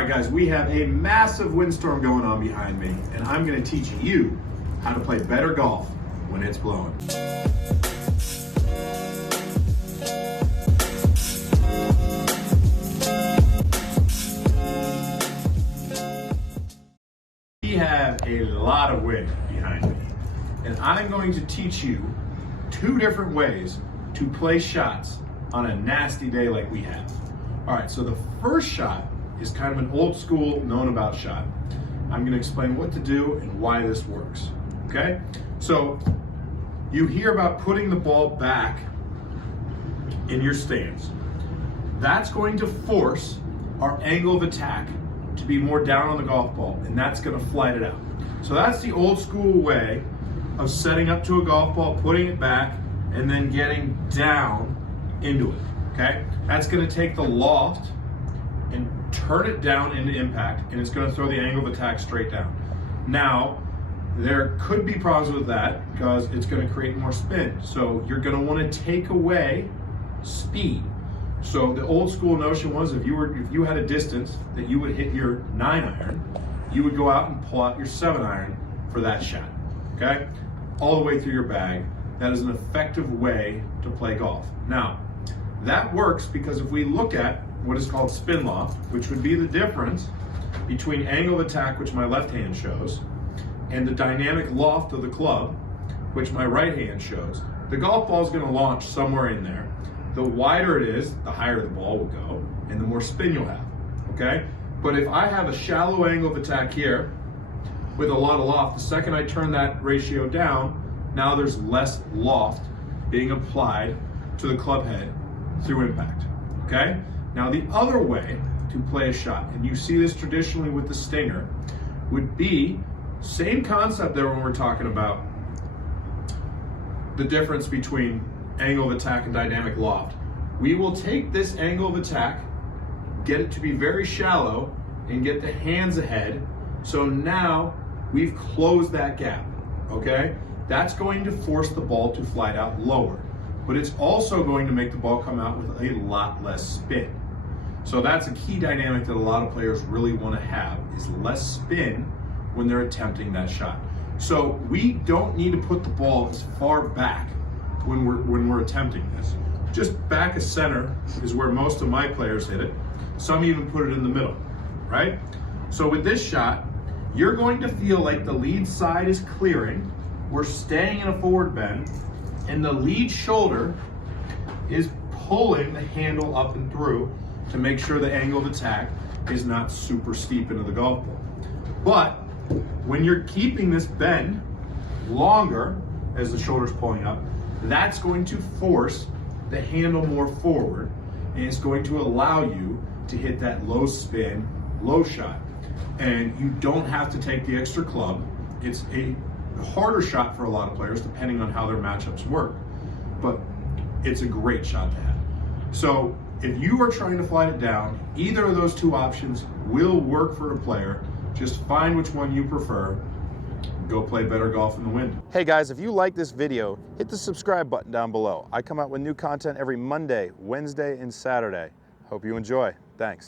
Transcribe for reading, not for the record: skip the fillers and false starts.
right, guys, we have a massive windstorm going on behind me, and I'm going to teach you how to play better golf when it's blowing. We have a lot of wind behind me, and I'm going to teach you 2 different ways to play shots on a nasty day like we have. All right, so the first shot is kind of an old school, known about shot. I'm going to explain what to do and why this works, okay? So you hear about putting the ball back in your stance. That's going to force our angle of attack to be more down on the golf ball, and that's going to flight it out. So that's the old school way of setting up to a golf ball, putting it back, and then getting down into it, okay? That's going to take the loft and turn it down into impact, and it's going to throw the angle of attack straight down. Now, there could be problems with that because it's going to create more spin. So you're going to want to take away speed. So the old school notion was if you had a distance that you would hit your 9-iron, you would go out and pull out your 7-iron for that shot, okay? All the way through your bag. That is an effective way to play golf. Now, that works because if we look at what is called spin loft, which would be the difference between angle of attack, which my left hand shows, and the dynamic loft of the club, which my right hand shows, the golf ball is going to launch somewhere in there. The wider it is, the higher the ball will go, and the more spin you'll have, okay? But if I have a shallow angle of attack here with a lot of loft, the second I turn that ratio down, now there's less loft being applied to the club head through impact, okay? Now the other way to play a shot, and you see this traditionally with the Stinger, would be same concept there when we're talking about the difference between angle of attack and dynamic loft. We will take this angle of attack, get it to be very shallow, and get the hands ahead. So now we've closed that gap, okay? That's going to force the ball to fly out lower, but it's also going to make the ball come out with a lot less spin. So that's a key dynamic that a lot of players really want to have, is less spin when they're attempting that shot. So we don't need to put the ball as far back when we're attempting this. Just back of center is where most of my players hit it. Some even put it in the middle, right? So with this shot, you're going to feel like the lead side is clearing, we're staying in a forward bend, and the lead shoulder is pulling the handle up and through to make sure the angle of attack is not super steep into the golf ball. But when you're keeping this bend longer as the shoulder's pulling up, that's going to force the handle more forward, and it's going to allow you to hit that low spin, low shot. And you don't have to take the extra club. It's a harder shot for a lot of players depending on how their matchups work, but it's a great shot to have. So if you are trying to fly it down, either of those 2 options will work for a player. Just find which one you prefer. Go play better golf in the wind. Hey guys, if you like this video, hit the subscribe button down below. I come out with new content every Monday, Wednesday, and Saturday. Hope you enjoy. Thanks.